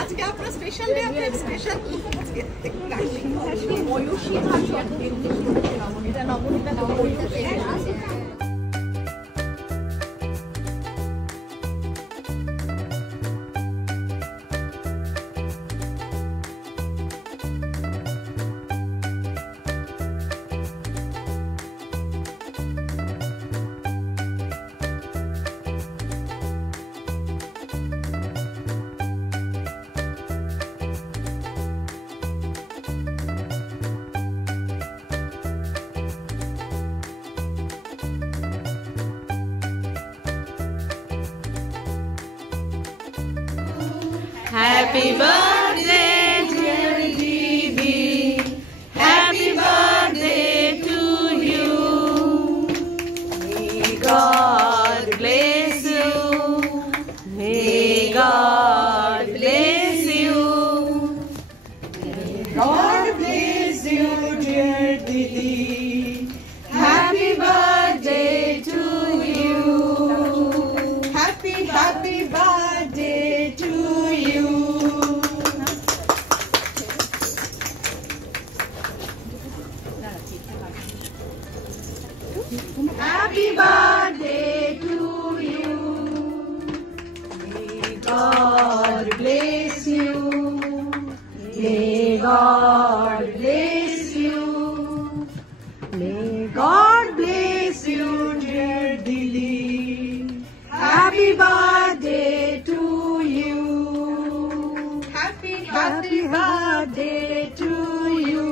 আজকে আপনার special day, আপনার স্পেশাল ময়ূষী ভাষা এটা Nabanita Happy birthday, dear Didi. Happy birthday to you. May God bless you. May God bless you. May God bless you, dear Didi. Happy birthday to you. Happy birthday to you. Happy birthday to you. May God bless you. May God bless you. May God bless you, dear Didi. Happy birthday to you. Happy birthday to you.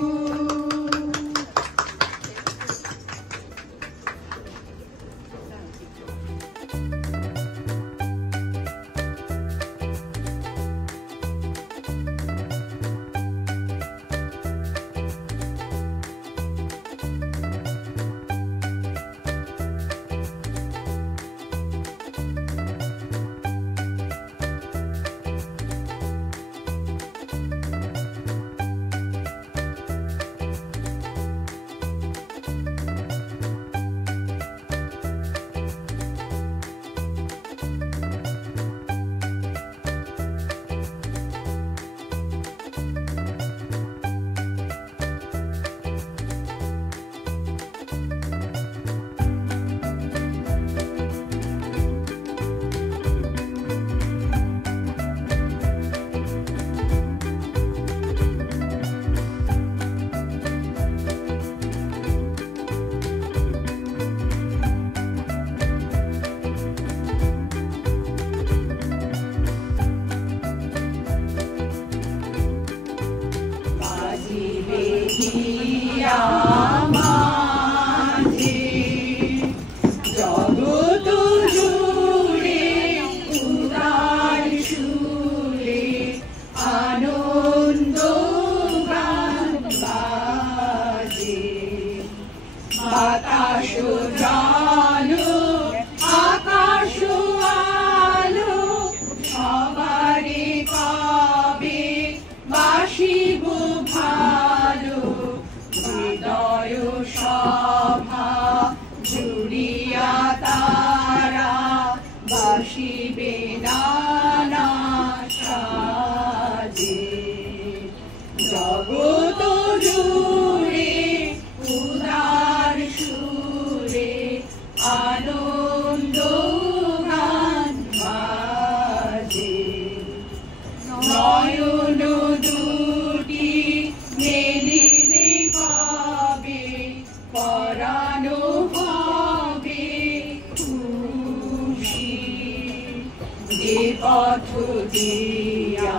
পথ দিয়া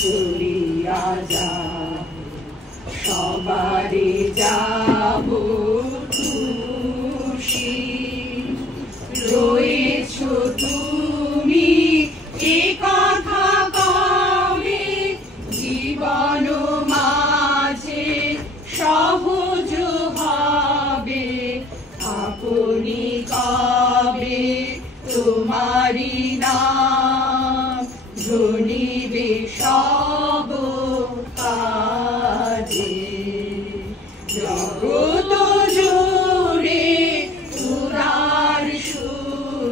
চলিয়া যাব সবারে যাব খুশি রয়েছ তুমি এ কথা কবে জীবন মাঝে সহজ ভাবে আপনি কবে তোমারি নাম ধ্বনিবে সব কাজে জগৎ জুড়ে উদার সুর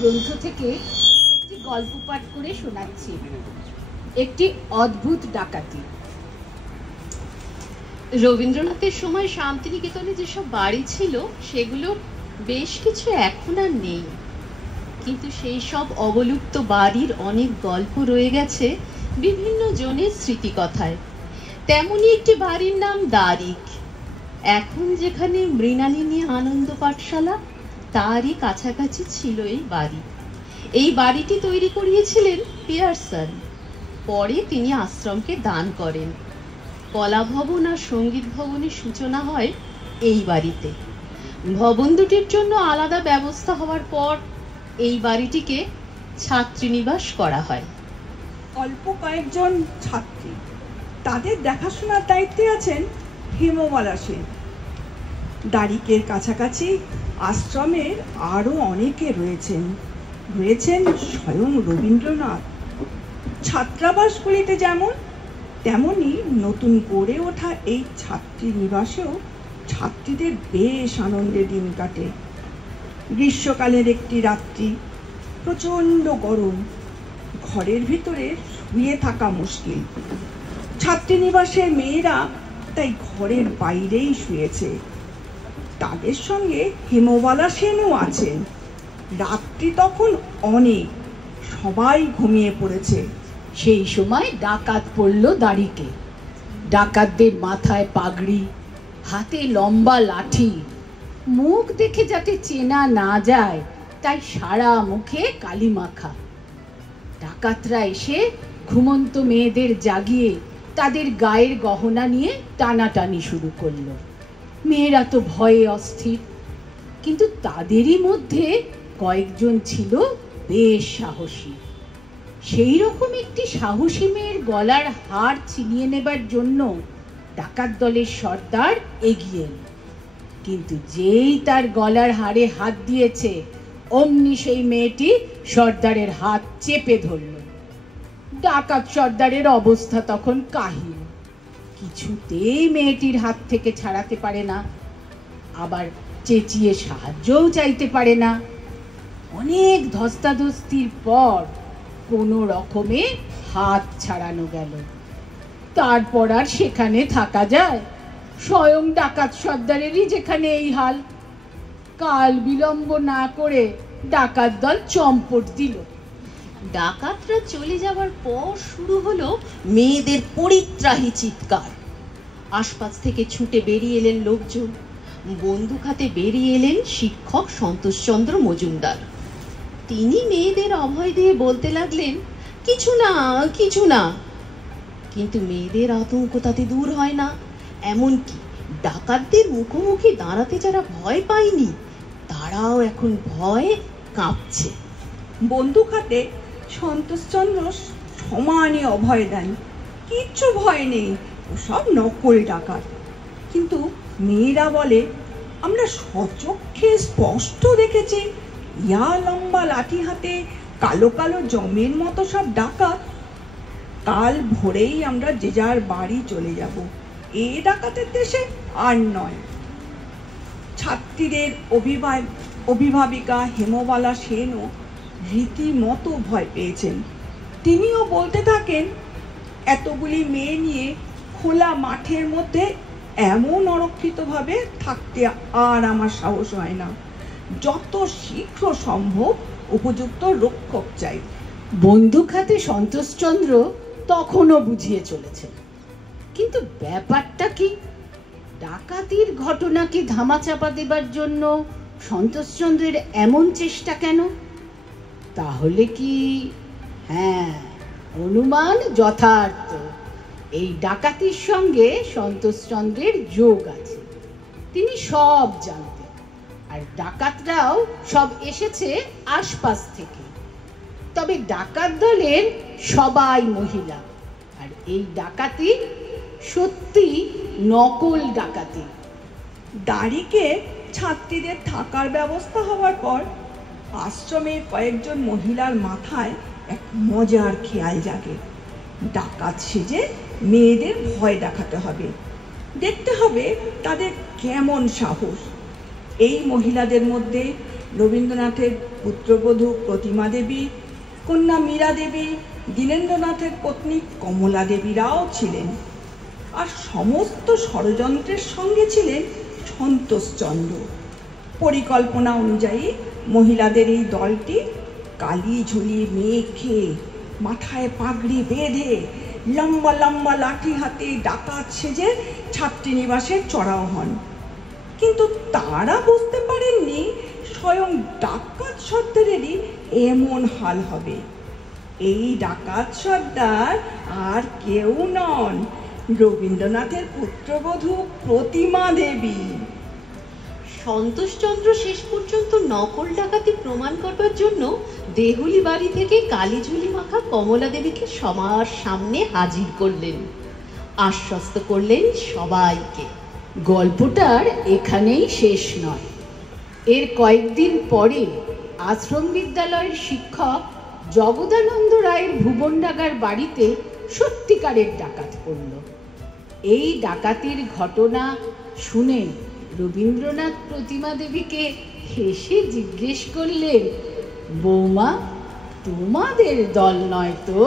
গ্রন্থ থেকে একটি গল্প পাঠ করে শোনাচ্ছি। একটি অদ্ভুত ডাকাতি। রবীন্দ্রনাথের সময় শান্তিনিকেতনে যেসব বাড়ি ছিল সেগুলোর বেশ কিছু এখন আর নেই, কিন্তু সেই সব অবলুপ্ত বাড়ির অনেক গল্প রয়ে গেছে বিভিন্ন জনের স্মৃতিকথায়। তেমনি একটি বাড়ির নাম দারিক। এখন যেখানে মৃণালিনী আনন্দ পাঠশালা, তারই কাছাকাছি ছিল এই বাড়ি। এই বাড়িটি তৈরি করিয়েছিলেন পিয়ারসন। পরে তিনি আশ্রমকে দান করেন। কলা ভবন আর সঙ্গীত ভবনের সূচনা হয় এই বাড়িতে। ভবন দুটির জন্য আলাদা ব্যবস্থা হওয়ার পর এই বাড়িটিকে ছাত্রীনিবাস করা হয়। অল্প কয়েকজন ছাত্রী, তাদের দেখাশোনার দায়িত্বে আছেন হেমবালা সেন। দারিকের কাছাকাছি আশ্রমের আরও অনেকে রয়েছেন স্বয়ং রবীন্দ্রনাথ। ছাত্রাবাসগুলিতে যেমন, তেমনি নতুন গড়ে ওঠা এই ছাত্রী নিবাসেও ছাত্রীদের বেশ আনন্দে দিন কাটে। গ্রীষ্মকালের একটি রাত্রি, প্রচণ্ড গরম, ঘরের ভিতরে শুয়ে থাকা মুশকিল। ছাত্রীনিবাসের মেয়েরা তাই ঘরের বাইরেই শুয়েছে। তাদের সঙ্গে হেমবালা সেনও আছেন। রাত্রি তখন অনেক, সবাই ঘুমিয়ে পড়েছে। সেই সময় ডাকাত পড়ল দাড়িকে। ডাকাতদের মাথায় পাগড়ি, হাতে লম্বা লাঠি, মুখ দেখে যাতে চেনা না যায় তাই সারা মুখে কালি মাখা। ডাকাতরা এসে ঘুমন্ত মেয়েদের জাগিয়ে তাদের গায়ের গহনা নিয়ে টানাটানি শুরু করলো। মেয়েরা তো ভয়ে অস্থির, কিন্তু তাদেরই মধ্যে কয়েকজন ছিল বেশ সাহসী। সেই রকম একটি সাহসী মেয়ের গলার হার ছিনিয়ে নেবার জন্য ডাকাত দলের সর্দার এগিয়ে এল। কিন্তু যেই তার গলার হারে হাত দিয়েছে, অমনি সেই মেয়েটি সর্দারের হাত চেপে ধরল। ডাকাত সর্দারের অবস্থা তখন কাহিল। কিছুতেই মেয়েটির হাত থেকে ছাড়াতে পারে না, আবার চেঁচিয়ে সাহায্যও চাইতে পারে না। অনেক ধস্তাধস্তির পর কোনো রকমে হাত ছাড়ানো গেল। তারপর আর সেখানে থাকা যায়? স্বয়ং ডাকাত সর্দারেরই যেখানে এই হাল। কাল বিলম্ব না করে ডাকাত দল চম্পট দিল। ডাকাতরা চলে যাওয়ার পর শুরু হলো মেয়েদের পরিত্রাহী চিৎকার। আশপাশ থেকে ছুটে বেরিয়ে এলেন লোকজন। বন্দুক হাতে বেরিয়ে এলেন শিক্ষক সন্তোষচন্দ্র মজুমদার। তিনি মেয়েদের অভয় দিয়ে বলতে লাগলেন, কিছু না, কিছু না। কিন্তু মেয়েদের আতঙ্ক তাতে দূর হয় না। এমনকি ডাকাতদের মুখোমুখি দাঁড়াতে যারা ভয় পায়নি, তারাও এখন ভয়ে কাঁপছে। বন্দুক হাতে সন্তোষচন্দ্র সমানে অভয় দেন, কিচ্ছু ভয় নেই, ওসব নকল ডাকাত। কিন্তু মেয়েরা বলে, আমরা সচক্ষে স্পষ্ট দেখেছি ইয়া লম্বা লাঠি হাতে কালো কালো জমের মতো সব ডাকাত। কাল ভোরেই আমরা যে যার বাড়ি চলে যাব, এ ডাকাতের দেশে আর নয়। ছাত্রীদের অভিভাবিকা হেমবালা সেনও রীতিমতো ভয় পেয়েছেন। তিনিও বলতে থাকেন, এতগুলি মেয়ে নিয়ে খোলা মাঠের মধ্যে এমন অরক্ষিতভাবে থাকতে আর আমার সাহস হয় না। যত শীঘ্র সম্ভব উপযুক্ত রক্ষক চাই। বন্দুক হাতে সন্তোষচন্দ্র তখনও বুঝিয়ে চলেছেন, কিন্তু ব্যাপারটা কি? ডাকাতির ঘটনাকে ধামাচাপা দেবার জন্য সন্তোষচন্দ্রের এমন চেষ্টা কেন? তাহলে কি? হ্যাঁ, অনুমান যথার্থ। এই ডাকাতির সঙ্গে সন্তোষচন্দ্রের যোগ আছে। তিনি সব জানতেন, আর ডাকাতরাও সব এসেছে আশপাশ থেকে। তবে ডাকাত দলের সবাই মহিলা, আর এই ডাকাতি সত্যি নকল ডাকাতি। দাড়িকে ছাত্রীদের থাকার ব্যবস্থা হওয়ার পর আশ্রমের কয়েকজন মহিলার মাথায় এক মজার খেয়াল জাগে। ডাকাত সেজে মেয়েদের ভয় দেখাতে হবে, দেখতে হবে তাদের কেমন সাহস। এই মহিলাদের মধ্যে রবীন্দ্রনাথের পুত্রবধূ প্রতিমা দেবী, কন্যা মীরা দেবী, দীনেন্দ্রনাথের পত্নী কমলা দেবীরাও ছিলেন। আর সমস্ত ষড়যন্ত্রের সঙ্গে ছিলেন সন্তোষচন্দ্র। পরিকল্পনা অনুযায়ী মহিলাদের এই দলটি কালি ঝুলি মেখে, মাথায় পাগড়ি বেঁধে, লম্বা লম্বা লাঠি হাতে ডাকাত সেজে ছাত্রীনিবাসে চড়াও হন। কিন্তু তারা বুঝতে পারেননি স্বয়ং ডাকাত সর্দারেরই এমন হাল হবে। এই ডাকাত সর্দার আর কেউ নন, রবীন্দ্রনাথের পুত্রবধূ প্রতিমা দেবী। সন্তোষচন্দ্র শেষ পর্যন্ত নকল ডাকাতি প্রমাণ করবার জন্য দেহুলি বাড়ি থেকে কালীঝুলি মাখা কমলা দেবীকে সবার সামনে হাজির করলেন, আশ্বস্ত করলেন সবাইকে। গল্পটার এখানেই শেষ নয়। এর কয়েকদিন পরে আশ্রম বিদ্যালয়ের শিক্ষক জগদানন্দ রায়ের ভুবনডাঙ্গার বাড়িতে সত্যিকারের ডাকাত পড়ল। এই ডাকাতির ঘটনা শুনে রবীন্দ্রনাথ প্রতিমা দেবীকে হেসে জিজ্ঞেস করলেন, বৌমা, তোমাদের দল নয় তো?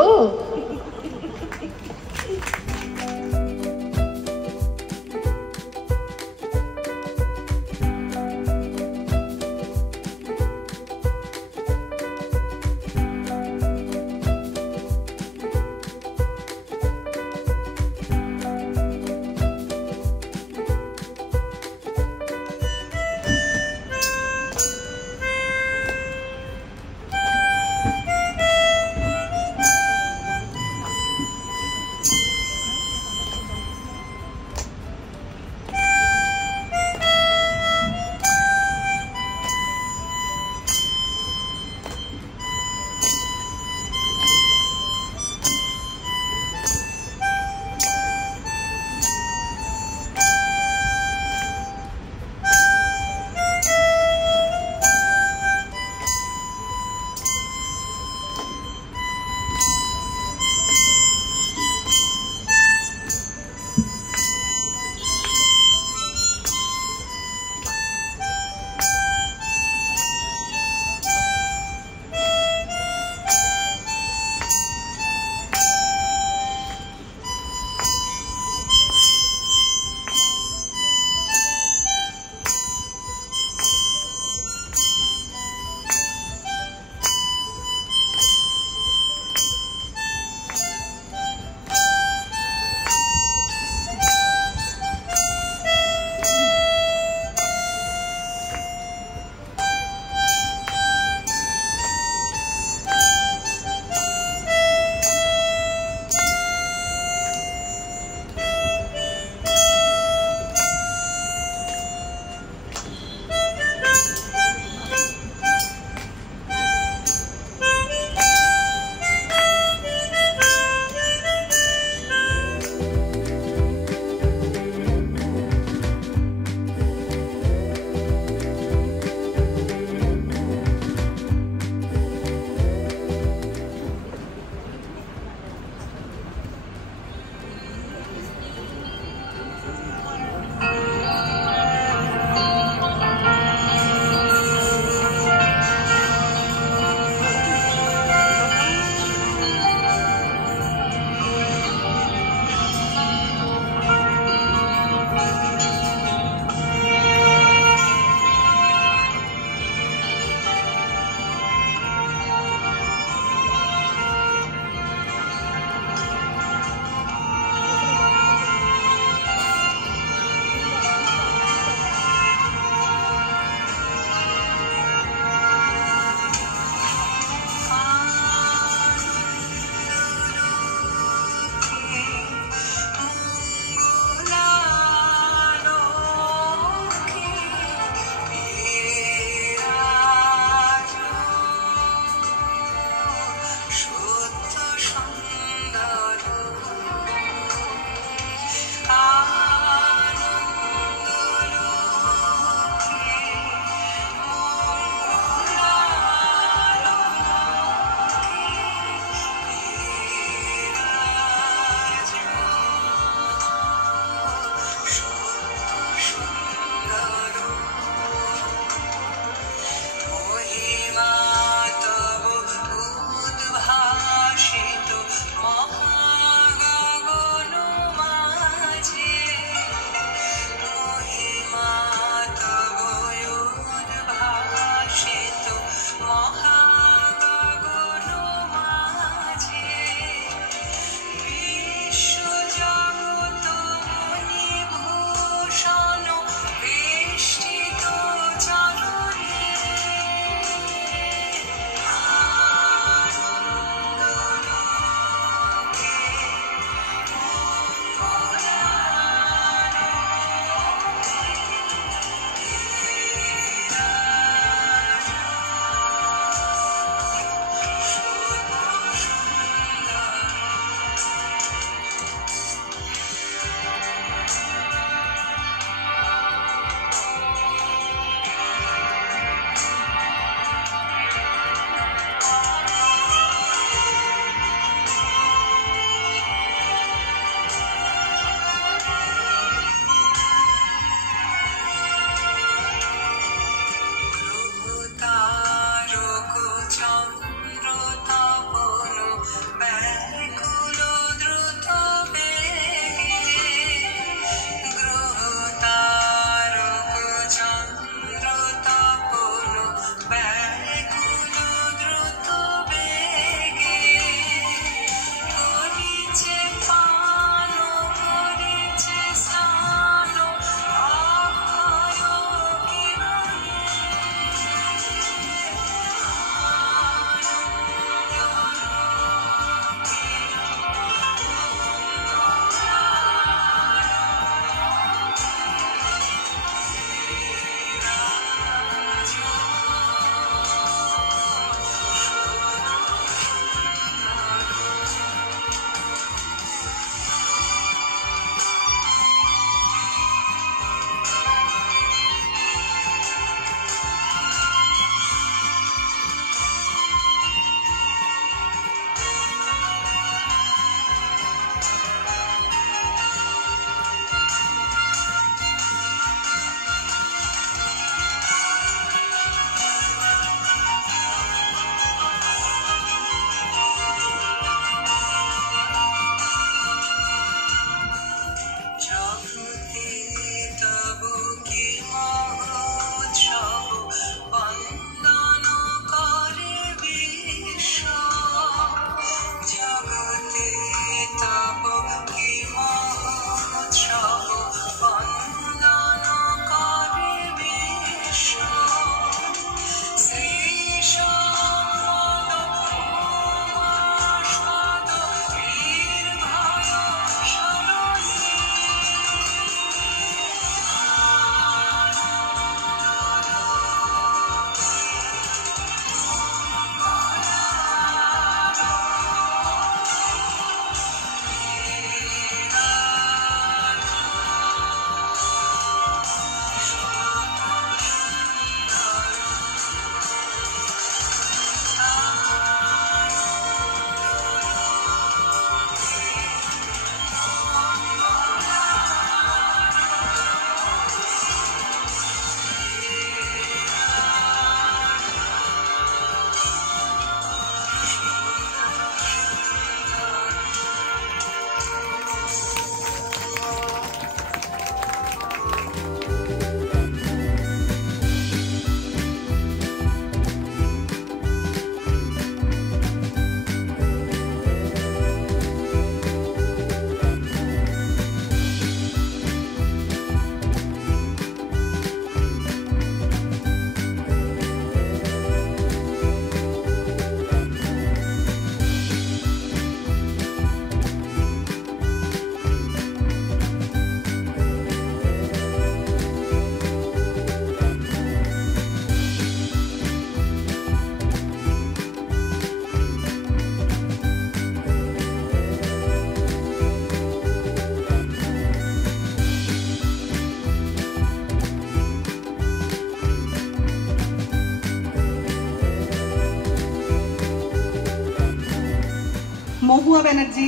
মহুয়া ব্যানার্জি,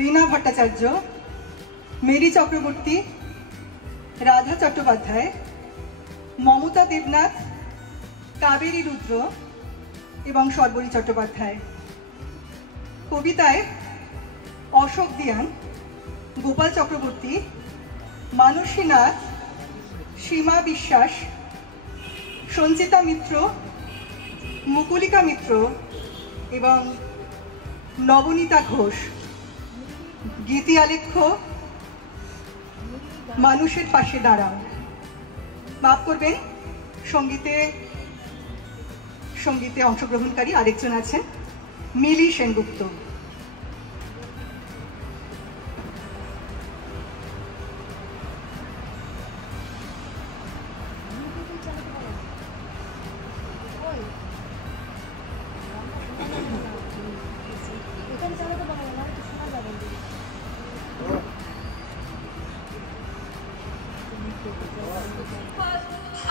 রীনা ভট্টাচার্য, মেরি চক্রবর্তী, রাধা চট্টোপাধ্যায়, মমতা দেবনাথ, কাবেরী রুদ্র এবং সর্বরী চট্টোপাধ্যায়। কবিতায় অশোক দিয়ান, গোপাল চক্রবর্তী, মানসী নাথ, সীমা বিশ্বাস, সঞ্চিতা মিত্র, মুকুলিকা মিত্র এবং নবনীতা ঘোষ। গীতি আলেখ্য মানুষের পাশে দাঁড়াও। মাফ করবেন, সঙ্গীতে অংশগ্রহণকারী আরেকজন আছেন, মিলি সেনগুপ্ত।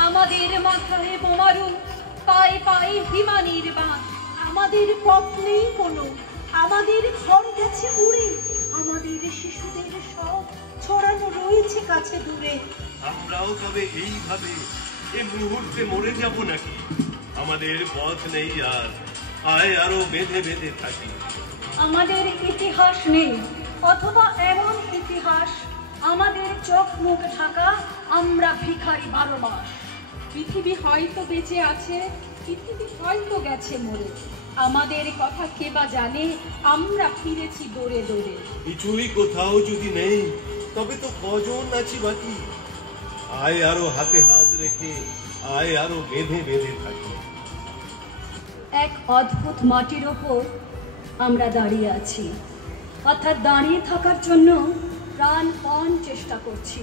আমাদের মাথায় বোমারু, পায়ে পায়ে বিমানের বাঁধ, আমাদের পথ নেই কোনো, আমাদের ঘর গেছে উড়ে, আমাদের শিশুদের সব ছড়ানো রয়েছে কাছে দূরে। আমরাও তবে এইভাবে এই মুহূর্তে মরে যাব নাকি? আমাদের পথ নেই আর, আয় আরো বেঁধে বেঁধে থাকি। আমাদের ইতিহাস নেই, অথবা এমন ইতিহাস আমাদের চোখ মুখ ঢাকা, আমরা ভিখারি 12 মাস। পৃথিবী হয়তো বেঁচে আছে, পৃথিবী হয়তো গেছে মরে, আমাদের কথা কে বা জানে, আমরা ফিরেছি দৌড়ে দৌড়ে। কিছুই কোথাও যদি নেই, তবে তো কজন আছি বাকি। আয় আরো হাতে হাত রেখে, আয় আরো বেঁধে বেঁধে থাকি। এক অদ্ভুত মাটির ওপর আমরা দাঁড়িয়ে আছি, অর্থাৎ দাঁড়িয়ে থাকার জন্য প্রাণপণ চেষ্টা করছি।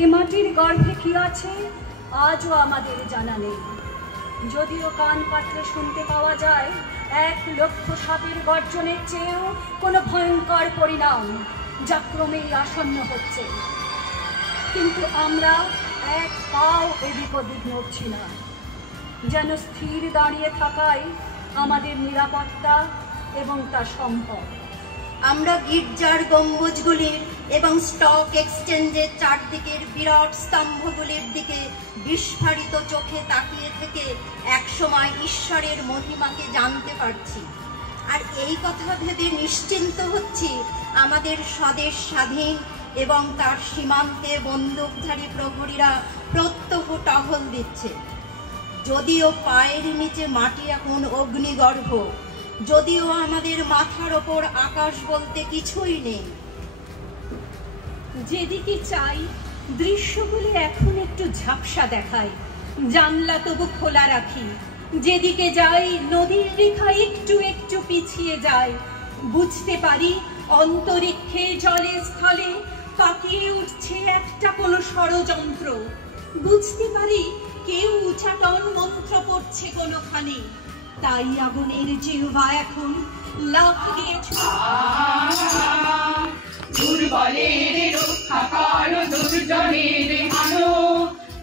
এ মাটির গর্ভে কি আছে আজও আমাদের জানা নেই, যদিও কান পাতলে শুনতে পাওয়া যায় 1 লক্ষ সাপের গর্জনের চেয়েও কোনো ভয়ঙ্কর পরিণাম যা ক্রমেই আসন্ন হচ্ছে। কিন্তু আমরা এক পাও এদিক ওদিক নড়ছি না, যেন স্থির দাঁড়িয়ে থাকাই আমাদের নিরাপত্তা এবং তা সম্ভব। আমরা গির্জার গম্বুজগুলির এবং স্টক এক্সচেঞ্জের চারদিকের বিরাট স্তম্ভগুলির দিকে বিস্ফারিত চোখে তাকিয়ে থেকে একসময় ঈশ্বরের মহিমাকে জানতে পারছি। আর এই কথা ভেবে নিশ্চিন্ত হচ্ছি আমাদের স্বদেশ স্বাধীন এবং তার সীমান্তে বন্দুকধারী প্রহরীরা প্রত্যহ টহল দিচ্ছে। যদিও পায়ের নিচে মাটি এখন অগ্নিগর্ভ, যদিও আমাদের মাথার ওপর আকাশ বলতে কিছুই নেই। যেদিকে চাই দৃশ্যগুলি এখন একটু ঝাপসা দেখায়, জানলা তবু খোলা রাখি। যেদিকে যাই নদীর রেখা একটু একটু পিছিয়ে যায়, বুঝতে পারি অন্তরিক্ষে জলে স্থলে কাঁপিয়ে উঠছে একটা কোনো ষড়যন্ত্র। বুঝতে পারি কেউ উচাটন মন্ত্র পড়ছে কোনোখানে, তাই আগুনের জিহ্বা এখন লাফ দিয়ে দুর্বলের রক্ষা করো, দুর্জনের হানো,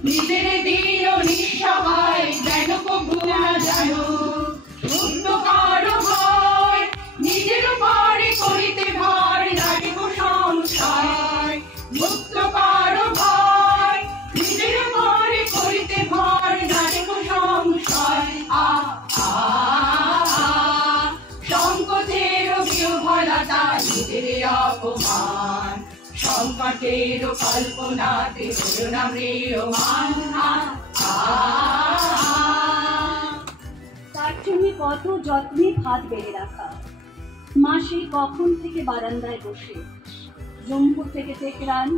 নিজের দিন নিঃসহায় যেন কবু না জানো। মুক্ত করো ভয়, নিজের পরে করিতে ভয়, রাখিব সংশয়। মুক্ত করো ভয়, নিজের পরে করিতে ভয়, রাখিব সংশয়। সংকোচের বিহ্বলতা, নিজের অপমান, সংকটের কল্পনাতে হলো না ম্রিয়মান। তার জন্য কত যত্নে ভাত বেড়ে রাখা, মাসে কখন থেকে বারান্দায় বসে, জম্মু থেকে তেহরান,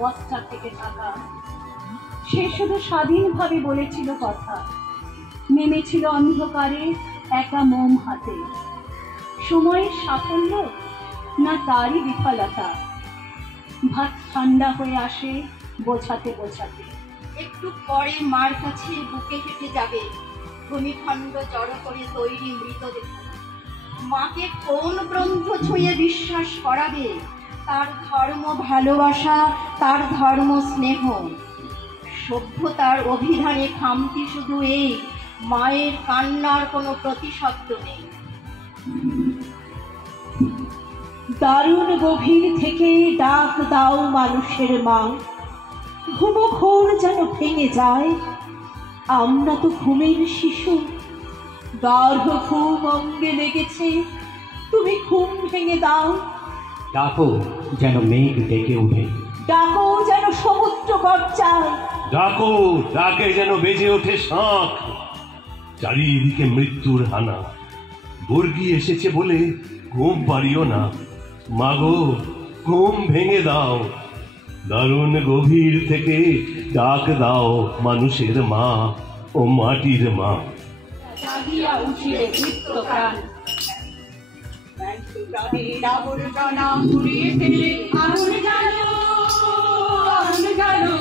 বস্তা থেকে ঢাকা। সে শুধু স্বাধীনভাবে বলেছিল কথা, নেমেছিল অন্ধকারে একা মোম হাতে। সময়ের সাফল্য না তারই বিফলতা, ভাত ঠান্ডা হয়ে আসে বোঝাতে বোঝাতে। একটু পরে মার কাছে বুকে হেঁটে যাবে, ভূমিখণ্ড জড়ো করে তৈরি মৃতদেহ। মাকে কোন গ্রন্থ ছুঁয়ে বিশ্বাস করাবে তার ধর্ম ভালোবাসা, তার ধর্ম স্নেহ? সভ্যতার অভিধানে খামতি শুধু এই, মায়ের কান্নার কোনো প্রতিশব্দ নেই। দারুণ গভীর থেকে ডাক দাও মানুষের মা। ঘুমো ঘোর যেন ভেঙে যায়, আমরা তো ঘুমের শিশু। গাঢ় ঘুম অঙ্গে লেগেছে, তুমি ঘুম ভেঙে দাও। ডাকো যেন মেঘ ডেকে উঠে, ডাকো যেন সমুদ্র গর্জায়, ডাকো ডাকে যেন বেজে ওঠে শাঁখ। চারিদিকে মৃত্যুর হানা, বর্গি এসেছে বলে ঘুম পারিও না। মাগো ঘুম ভেঙে দাও, দারুণ গভীর থেকে ডাক দাও মানুষের মা ও মাটির মা। জাগিয়া উঠিলে দীপ্ত প্রাণ, আবর্জনা পুড়িয়ে ফেলে আগুন জ্বালো, আগুন জ্বালো।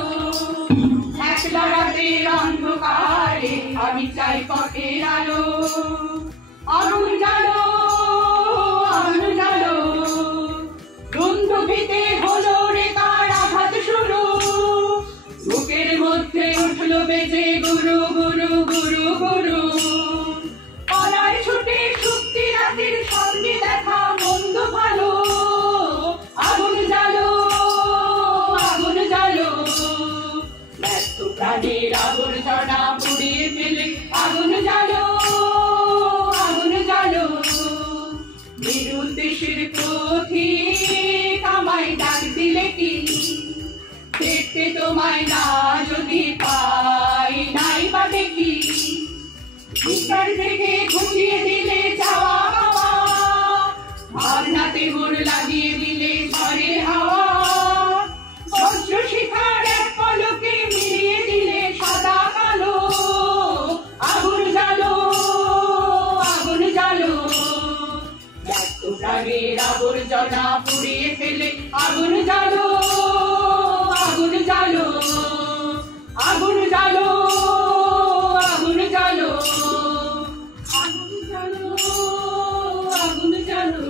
একলা রাতের অন্ধকারে আমি চাই পথের আলো। আগুন জ্বালো, আগুন জ্বালো। দুন্দুভিতে হলো রে তার আঘাত শুরু, বুকের মধ্যে উঠলো বেজে গুরু গুরু গুরু গুরু। পালায় ছুটে শুক্তি রাতের সঙ্গে দেখা মন্দ ভালো। আগুন জ্বালো, আগুন জ্বালো। ব্যস্ত প্রাণের আবর্জনা পুড়িয়ে ফেলে আগুন জ্বালো, আগুন জ্বালো। নিরুদ্দেশের পথিক আমায় ডাক দিলে কি, দেখতে তোমায় না যদি পাই নাই বা দেখি। ভিতর থেকে ঘুচিয়ে দিলে যাওয়া পাওয়া, ভাবনাতে মোড় লাগিয়ে দিলে ঝড়ের হাওয়া। বজ্র শিখার এক পলকে মিলিয়ে দিলে সাদা কালো। আগুন জ্বালো, আগুন জ্বালো। ব্যস্ত প্রাণের আবর্জনা পুড়িয়ে ফেলে আগুন জ্বালো, আগুন জ্বালো। আগুন জ্বালো, আগুন জ্বালো। আগুন জ্বালো, আগুন জ্বালো।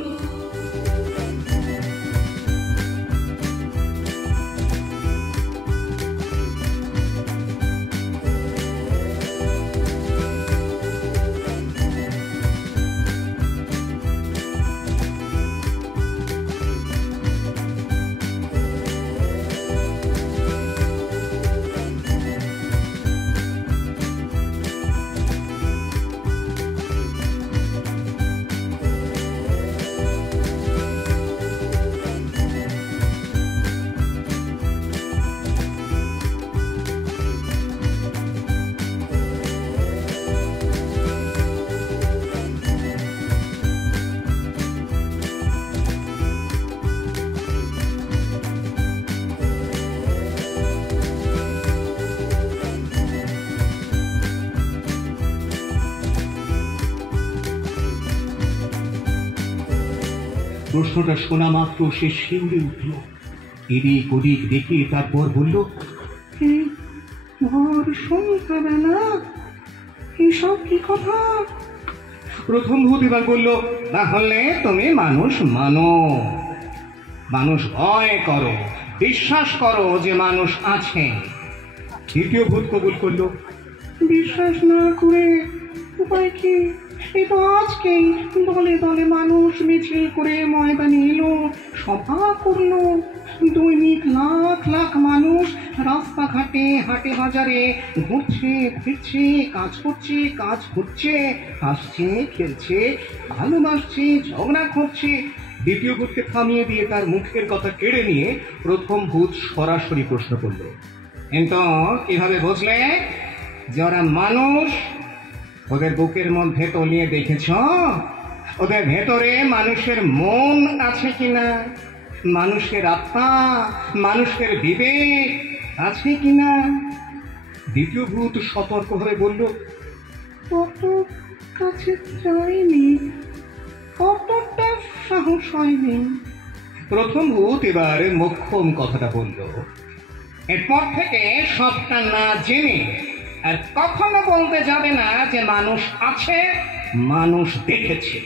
প্রশ্নটা শোনা মাত্র সে শিউরে উঠল, এদিক ওদিক দেখে তারপর বলল, ভোর সন্ধ্যাবেলা এসব কি কথা? প্রথম ভূত এবার বলল, তাহলে তুমি মানুষ মানো, মানুষ ভয় করো, বিশ্বাস করো যে মানুষ আছে। দ্বিতীয় ভূত কবুল করলো, বিশ্বাস না করে উপায় কি? এই তো আজকেই দলে দলে মানুষ মিছিল করে ময়দানে এলো, সভা করলো। দৈনিক লাখ লাখ মানুষ রাস্তাঘাটে হাটে বাজারে ঘুরছে ফিরছে, কাজ করছে কাজ করছে, হাসছে খেলছে, ভালোবাসছে, ঝগড়া করছে। দ্বিতীয় ভূতকে থামিয়ে দিয়ে তার মুখের কথা কেড়ে নিয়ে প্রথম ভূত সরাসরি প্রশ্ন করল, কিন্তু কিভাবে বুঝলে যে ওরা মানুষ? ওদের বুকের মধ্যে তলিয়ে দেখেছ ওদের ভেতরে মানুষের মন আছে কিনা, মানুষের আত্মা, মানুষের বিবেক আছে কিনা? দ্বিতীয় ভূত সতর্ক হয়ে বলল, কত কাছে যায়নি, কতটা সাহস হয়নি। প্রথম ভূত এবার মোক্ষম কথাটা বলল, এরপর থেকে সবটা না জেনে আর কখনো বলতে যাবে না যে মানুষ আছে, মানুষ দেখেছে।